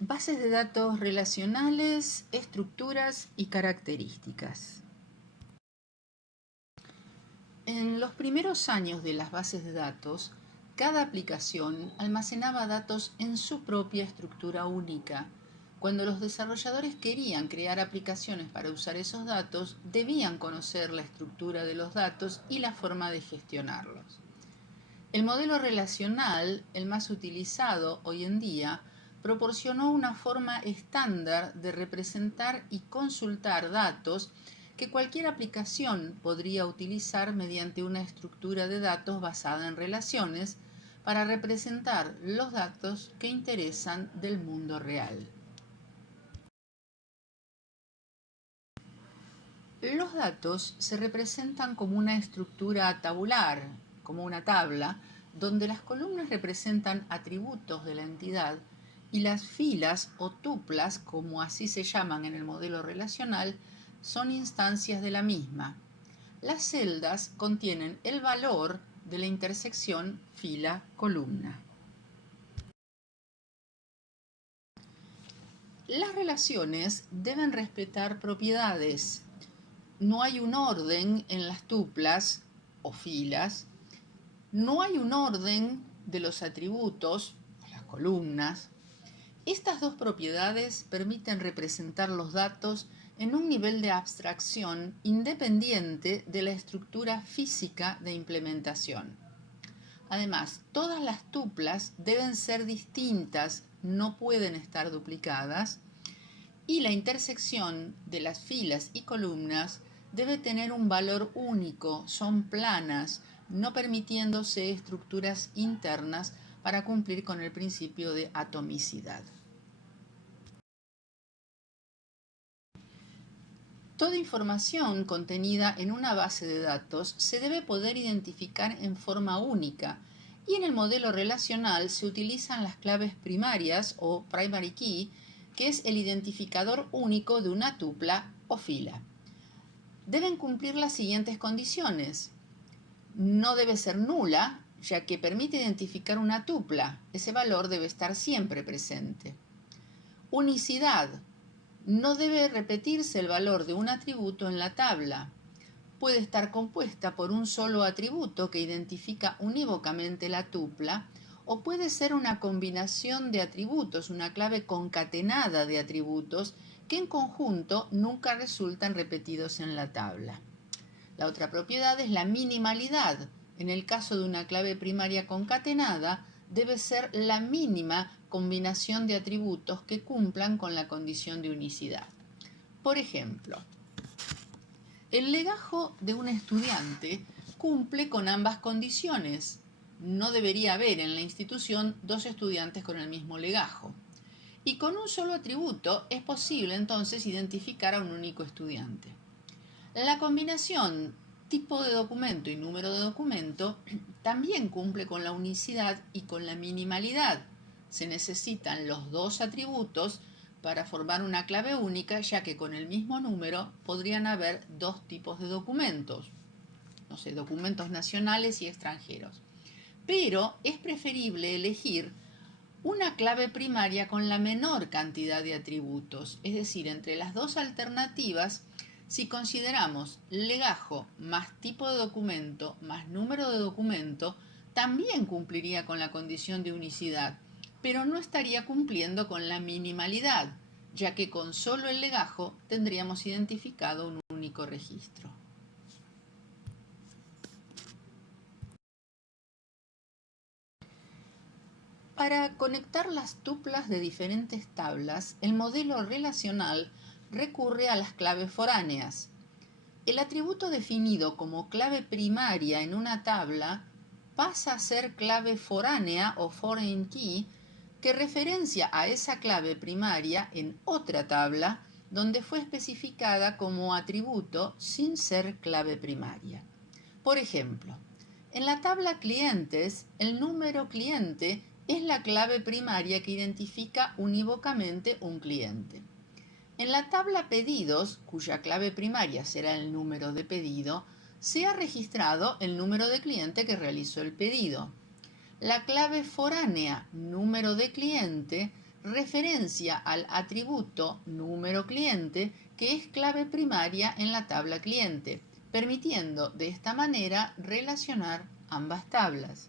Bases de datos relacionales, estructuras y características. En los primeros años de las bases de datos, cada aplicación almacenaba datos en su propia estructura única. Cuando los desarrolladores querían crear aplicaciones para usar esos datos, debían conocer la estructura de los datos y la forma de gestionarlos. El modelo relacional, el más utilizado hoy en día, proporcionó una forma estándar de representar y consultar datos que cualquier aplicación podría utilizar mediante una estructura de datos basada en relaciones para representar los datos que interesan del mundo real. Los datos se representan como una estructura tabular, como una tabla, donde las columnas representan atributos de la entidad y las filas o tuplas, como así se llaman en el modelo relacional, son instancias de la misma. Las celdas contienen el valor de la intersección fila-columna. Las relaciones deben respetar propiedades. No hay un orden en las tuplas o filas, no hay un orden de los atributos, las columnas. Estas dos propiedades permiten representar los datos en un nivel de abstracción independiente de la estructura física de implementación. Además, todas las tuplas deben ser distintas, no pueden estar duplicadas, y la intersección de las filas y columnas debe tener un valor único, son planas, no permitiéndose estructuras internas para cumplir con el principio de atomicidad. Toda información contenida en una base de datos se debe poder identificar en forma única, y en el modelo relacional se utilizan las claves primarias o primary key, que es el identificador único de una tupla o fila. Deben cumplir las siguientes condiciones. No debe ser nula, ya que permite identificar una tupla. Ese valor debe estar siempre presente. Unicidad. No debe repetirse el valor de un atributo en la tabla. Puede estar compuesta por un solo atributo que identifica unívocamente la tupla, o puede ser una combinación de atributos, una clave concatenada de atributos que en conjunto nunca resultan repetidos en la tabla. La otra propiedad es la minimalidad. En el caso de una clave primaria concatenada, debe ser la mínima combinación de atributos que cumplan con la condición de unicidad. Por ejemplo, el legajo de un estudiante cumple con ambas condiciones. No debería haber en la institución dos estudiantes con el mismo legajo. Y con un solo atributo es posible entonces identificar a un único estudiante. La combinación tipo de documento y número de documento también cumple con la unicidad y con la minimalidad. Se necesitan los dos atributos para formar una clave única, ya que con el mismo número podrían haber dos tipos de documentos, no sé, documentos nacionales y extranjeros. Pero es preferible elegir una clave primaria con la menor cantidad de atributos, es decir, entre las dos alternativas, si consideramos legajo más tipo de documento más número de documento, también cumpliría con la condición de unicidad, pero no estaría cumpliendo con la minimalidad, ya que con solo el legajo tendríamos identificado un único registro. Para conectar las tuplas de diferentes tablas, el modelo relacional recurre a las claves foráneas. El atributo definido como clave primaria en una tabla pasa a ser clave foránea o foreign key, que referencia a esa clave primaria en otra tabla donde fue especificada como atributo sin ser clave primaria. Por ejemplo, en la tabla clientes, el número cliente es la clave primaria que identifica unívocamente un cliente. En la tabla pedidos, cuya clave primaria será el número de pedido, se ha registrado el número de cliente que realizó el pedido. La clave foránea número de cliente referencia al atributo número cliente que es clave primaria en la tabla cliente, permitiendo de esta manera relacionar ambas tablas.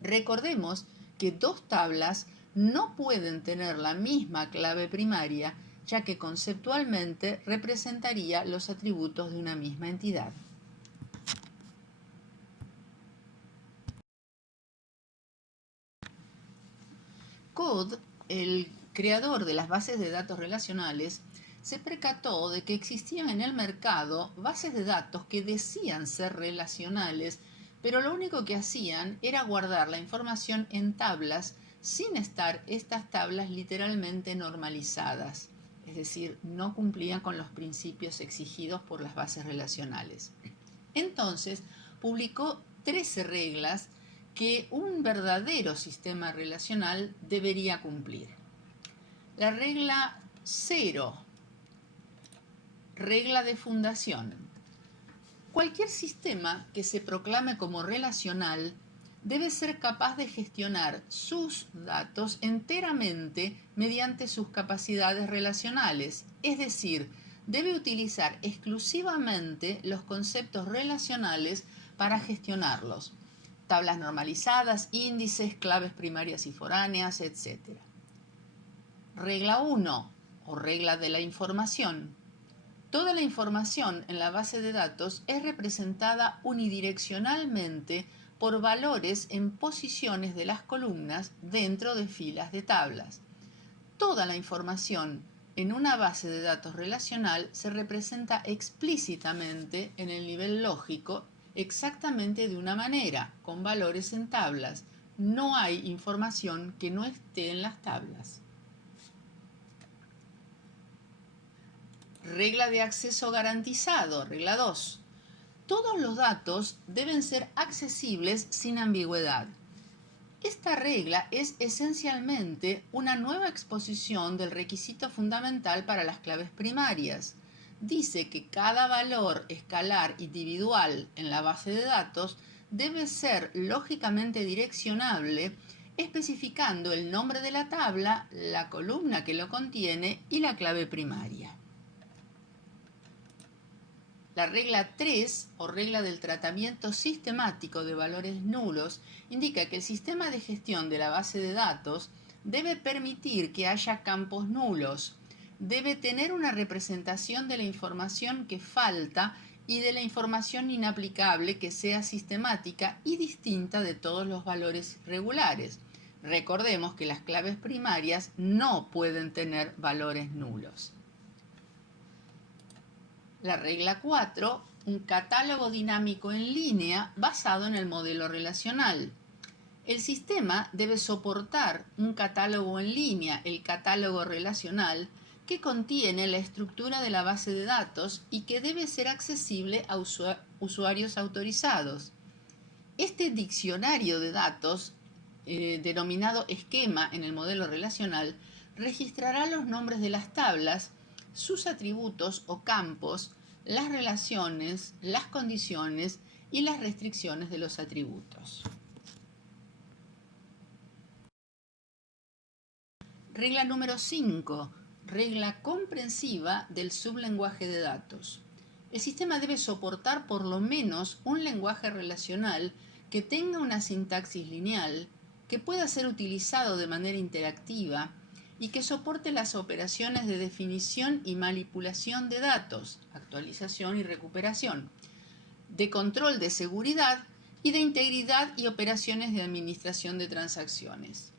Recordemos que dos tablas no pueden tener la misma clave primaria, ya que conceptualmente representaría los atributos de una misma entidad. Code, el creador de las bases de datos relacionales, se percató de que existían en el mercado bases de datos que decían ser relacionales, pero lo único que hacían era guardar la información en tablas sin estar estas tablas literalmente normalizadas, es decir, no cumplían con los principios exigidos por las bases relacionales. Entonces, publicó 13 reglas que un verdadero sistema relacional debería cumplir. La regla 0, regla de fundación. Cualquier sistema que se proclame como relacional debe ser capaz de gestionar sus datos enteramente mediante sus capacidades relacionales, es decir, debe utilizar exclusivamente los conceptos relacionales para gestionarlos. Tablas normalizadas, índices, claves primarias y foráneas, etc. Regla 1, o regla de la información. Toda la información en la base de datos es representada unidireccionalmente por valores en posiciones de las columnas dentro de filas de tablas. Toda la información en una base de datos relacional se representa explícitamente en el nivel lógico exactamente de una manera, con valores en tablas. No hay información que no esté en las tablas. Regla de acceso garantizado, regla 2. Todos los datos deben ser accesibles sin ambigüedad. Esta regla es esencialmente una nueva exposición del requisito fundamental para las claves primarias. Dice que cada valor escalar individual en la base de datos debe ser lógicamente direccionable, especificando el nombre de la tabla, la columna que lo contiene y la clave primaria. La regla 3, o regla del tratamiento sistemático de valores nulos, indica que el sistema de gestión de la base de datos debe permitir que haya campos nulos, debe tener una representación de la información que falta y de la información inaplicable que sea sistemática y distinta de todos los valores regulares. Recordemos que las claves primarias no pueden tener valores nulos. La regla 4, un catálogo dinámico en línea basado en el modelo relacional. El sistema debe soportar un catálogo en línea, el catálogo relacional, que contiene la estructura de la base de datos y que debe ser accesible a usuarios autorizados. Este diccionario de datos, denominado esquema en el modelo relacional, registrará los nombres de las tablas, sus atributos o campos, las relaciones, las condiciones y las restricciones de los atributos. Regla número 5. Regla comprensiva del sublenguaje de datos. El sistema debe soportar por lo menos un lenguaje relacional que tenga una sintaxis lineal, que pueda ser utilizado de manera interactiva y que soporte las operaciones de definición y manipulación de datos, actualización y recuperación, de control de seguridad y de integridad y operaciones de administración de transacciones.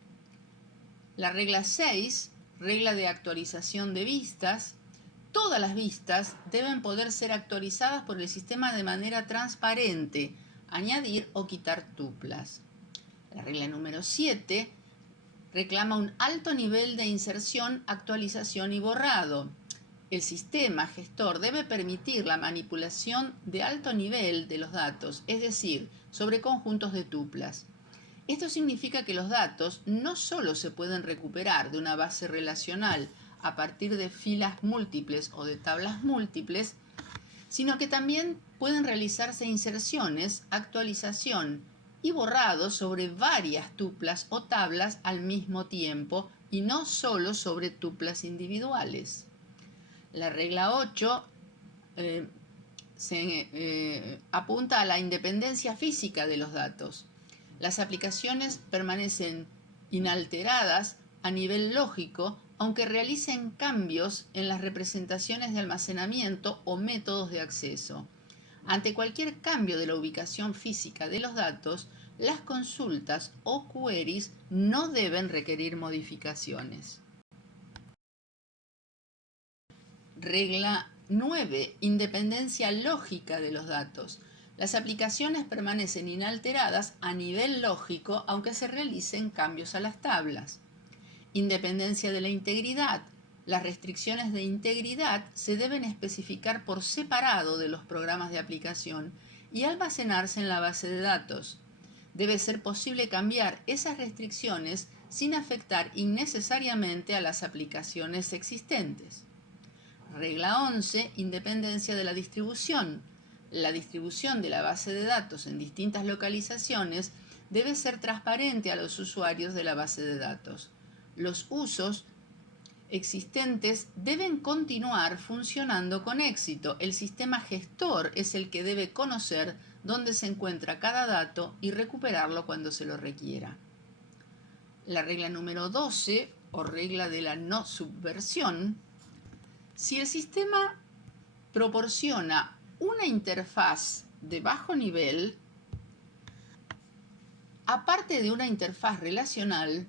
La regla 6, regla de actualización de vistas. Todas las vistas deben poder ser actualizadas por el sistema de manera transparente, añadir o quitar tuplas. La regla número 7 reclama un alto nivel de inserción, actualización y borrado. El sistema gestor debe permitir la manipulación de alto nivel de los datos, es decir, sobre conjuntos de tuplas. Esto significa que los datos no solo se pueden recuperar de una base relacional a partir de filas múltiples o de tablas múltiples, sino que también pueden realizarse inserciones, actualización y borrado sobre varias tuplas o tablas al mismo tiempo y no solo sobre tuplas individuales. La regla 8 apunta a la independencia física de los datos. Las aplicaciones permanecen inalteradas a nivel lógico, aunque realicen cambios en las representaciones de almacenamiento o métodos de acceso. Ante cualquier cambio de la ubicación física de los datos, las consultas o queries no deben requerir modificaciones. Regla 9. Independencia lógica de los datos. Las aplicaciones permanecen inalteradas a nivel lógico aunque se realicen cambios a las tablas. Independencia de la integridad. Las restricciones de integridad se deben especificar por separado de los programas de aplicación y almacenarse en la base de datos. Debe ser posible cambiar esas restricciones sin afectar innecesariamente a las aplicaciones existentes. Regla 11. Independencia de la distribución. La distribución de la base de datos en distintas localizaciones debe ser transparente a los usuarios de la base de datos. Los usos existentes deben continuar funcionando con éxito. El sistema gestor es el que debe conocer dónde se encuentra cada dato y recuperarlo cuando se lo requiera. La regla número 12, o regla de la no subversión. Si el sistema proporciona una interfaz de bajo nivel, aparte de una interfaz relacional,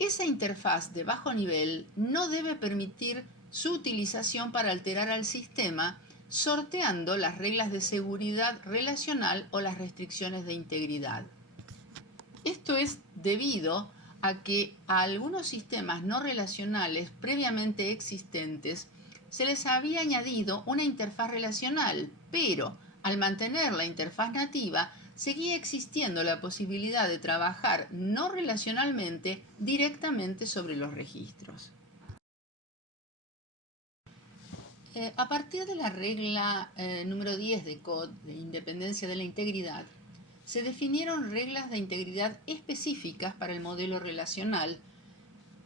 esa interfaz de bajo nivel no debe permitir su utilización para alterar al sistema, sorteando las reglas de seguridad relacional o las restricciones de integridad. Esto es debido a que a algunos sistemas no relacionales previamente existentes se les había añadido una interfaz relacional, pero al mantener la interfaz nativa, seguía existiendo la posibilidad de trabajar no relacionalmente directamente sobre los registros. A partir de la regla número 10 de CODE, de independencia de la integridad, se definieron reglas de integridad específicas para el modelo relacional.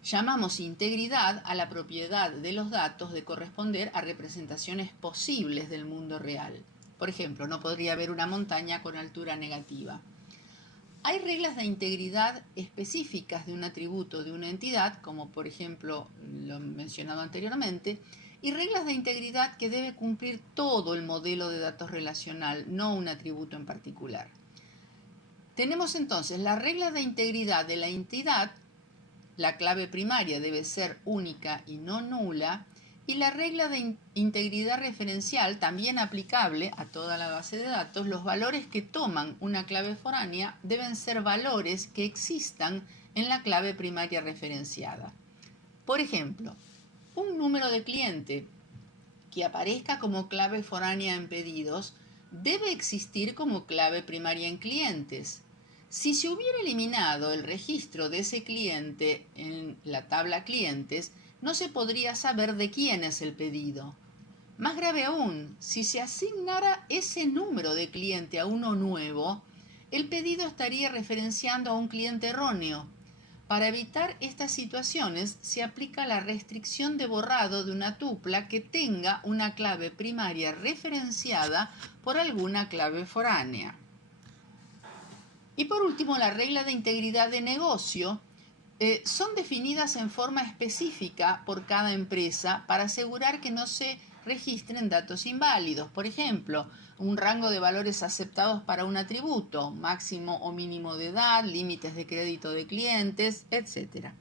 Llamamos integridad a la propiedad de los datos de corresponder a representaciones posibles del mundo real. Por ejemplo, no podría haber una montaña con altura negativa. Hay reglas de integridad específicas de un atributo de una entidad, como por ejemplo lo mencionado anteriormente, y reglas de integridad que debe cumplir todo el modelo de datos relacional, no un atributo en particular. Tenemos entonces la regla de integridad de la entidad. La clave primaria debe ser única y no nula, y la regla de integridad referencial, también aplicable a toda la base de datos. Los valores que toman una clave foránea deben ser valores que existan en la clave primaria referenciada. Por ejemplo, un número de cliente que aparezca como clave foránea en pedidos debe existir como clave primaria en clientes. Si se hubiera eliminado el registro de ese cliente en la tabla clientes, no se podría saber de quién es el pedido. Más grave aún, si se asignara ese número de cliente a uno nuevo, el pedido estaría referenciando a un cliente erróneo. Para evitar estas situaciones, se aplica la restricción de borrado de una tupla que tenga una clave primaria referenciada por alguna clave foránea. Y por último, la regla de integridad de negocio son definidas en forma específica por cada empresa para asegurar que no se registren datos inválidos. Por ejemplo, un rango de valores aceptados para un atributo, máximo o mínimo de edad, límites de crédito de clientes, etc.